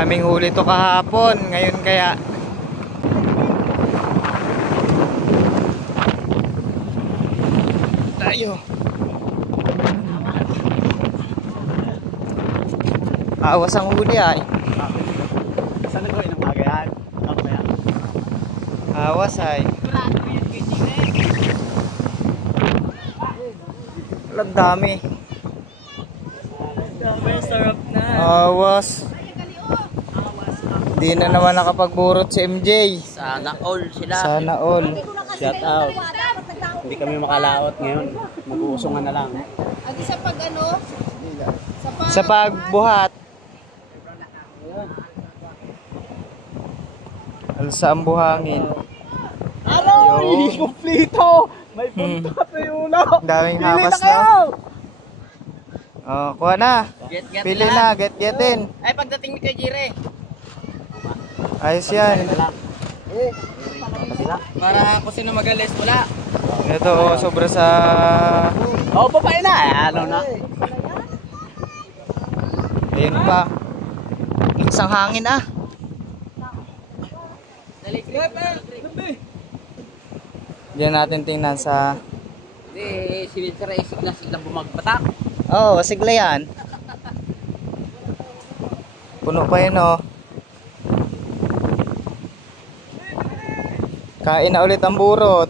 Daming huli to kahapon. Ngayon kaya tayo. Awas ang huli ay. Saan nag-gawin ng mga yan? Ano kaya? Awas ay. Walang dami. Sarap na. Awas. Di na naman nakapagburot si MJ. Sana all sila. Sana all. Shout out. Hindi kami makalaot ngayon. Mag-uusungan na lang. Adi sa pag ano? Sa pagbuhat. Alsa ang buhangin. Aroy! Kumplito! May punta pa yung ulo. Daming Pili hapas na kayo! Oh, kuha na. Get Pili na, get-getin. Ay, pagdating ni kay Jire. Ayos yan. Para kung sino magalis, wala. Ito, oh, sobra sa... Oo, babae na. Ano na? Ayun pa. Isang hangin ah. Diyan natin tingnan sa... Hindi, si Winter ay siglang bumagpatak. Oh, sigla yan. Puno pa yun oh. Kain na ulit ang burot.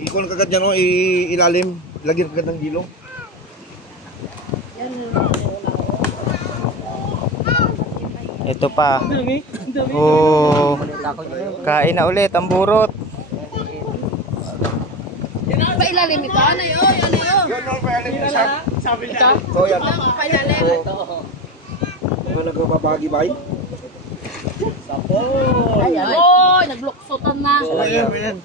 Ikon kagad yan o, ilalim. Lagyan kagad ng gilong. Ito pa. Oh, kain na ulit ang burot. Pa ilalim ito. Ano yun? Ano yun? Yun, no, pailalim na siya. Sabi niya. So, yan. Pa ilalim. Ano nagbabagi ba? Ay, oy! Nagluksotan na. So, yan.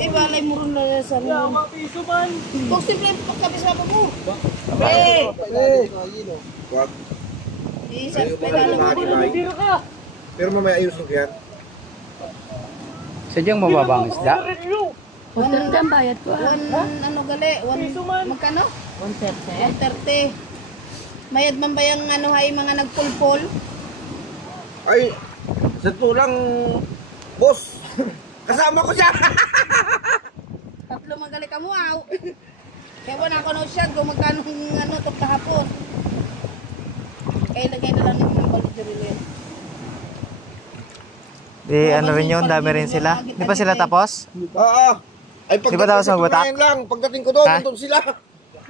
Ibalay mo rin na sa mga. Mapiso man. Kung simple pagkabis mo mo. Wag. Isa pa ilalim mo. Tiro ka. Pero mamaya ayusin ko yan. Sadyang mababang isda. 130 ang bayad ko. Ano gali? Magkano? 130. 130. Mayad man ba yung ano hay mga nagpulpol? Ay, sa tulang, boss. Kasama ko siya. Tatlo magali ka mo aw. Kaya wala ako na siya kung magkano ano ito kahapon. Kaya lagay na lang ng balot rin. Di ano rin yun, dami rin sila. Di pa sila tapos? Oo. Ay, Di ba tapos magbatak? ngayon lang. Pagdating ko doon, Ha? nandun sila.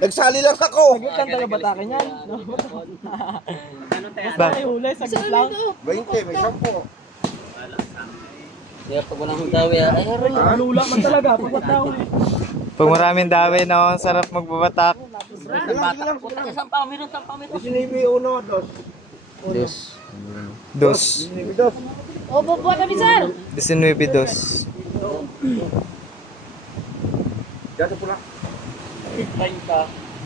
Nagsali lang ako. Saan tayo batakin yan? Ba? Huli, saglit lang. 20, may 10. Kaya pag walang dawi, ay haroy. Lula man talaga, pag dawi. Pag maraming dawi no, ang sarap magbabatak. Isang pa, meron. Isinibi uno, dos. Dos. Isinibi dos. O, bubuhat kami sir. 19 dos. Diyan sa pula.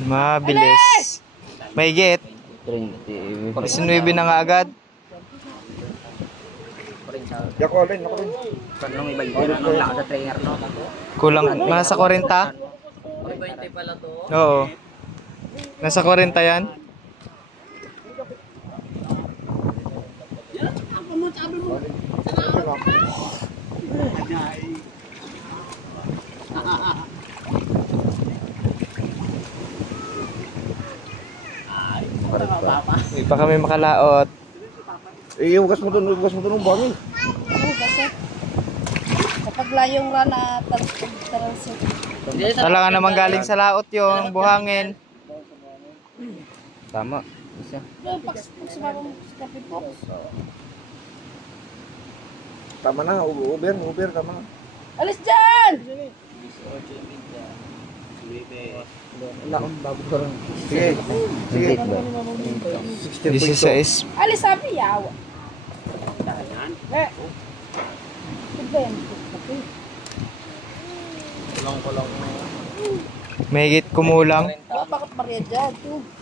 Mabilis. May get. 19 na nga agad. Diyan ko alin, ako rin. Parang may bayo na nung lakad sa trainer, no? Kulang, nasa 40? May 20 pala to. Oo. Nasa 40 yan? Hindi pa kami makalaot. Eh, hugas mo doon ng bangin. Ano kasi? Kapag layong rana, taransit. Talaga naman galing sa laot yung buhangin. Tama. Isa. Pag sumama mo sa kape box. Tama na, Uber, tama na. Alis dyan! Sige, sige. 16. Alis sabi yawa. Mahigit kumulang. Bakit Maria dyan?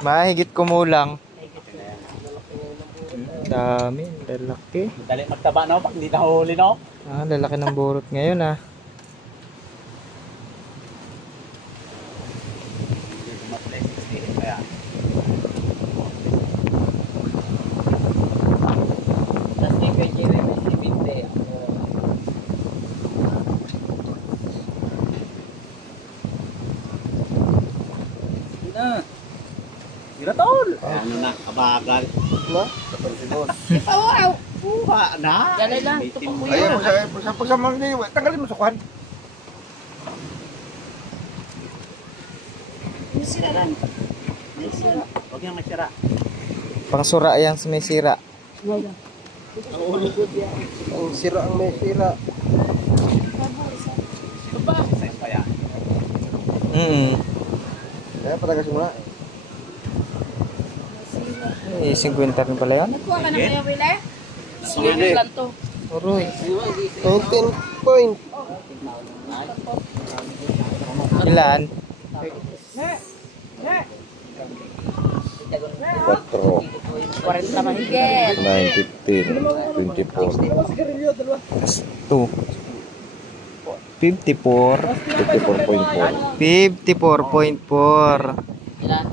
Mahigit kumulang. Dami, lalaki. Dali magtaba, no? Pag hindi nahuli, no? Ah, lalaki ng burot ngayon ah. Ano na, kabagal. Ito, wow. Kuha na. Dali lang, May tupok mo timba. yan. Pagsama niyo, tanggalin mo sa kwan. May sira lang. Huwag niyang magsira. Pangsura yan sa may sira. Ang sira ang may sira. Size pa yan. Kaya patagas mo na. Eh, 50 rin pala yan. Nagkuha ka na kaya, Wile? Hindi. Lang to. Uroy. 10 point. Ilan? 4, 40 mahigit. 9, 15, 24, 2. 54. 54.4. 54.4. Ilan?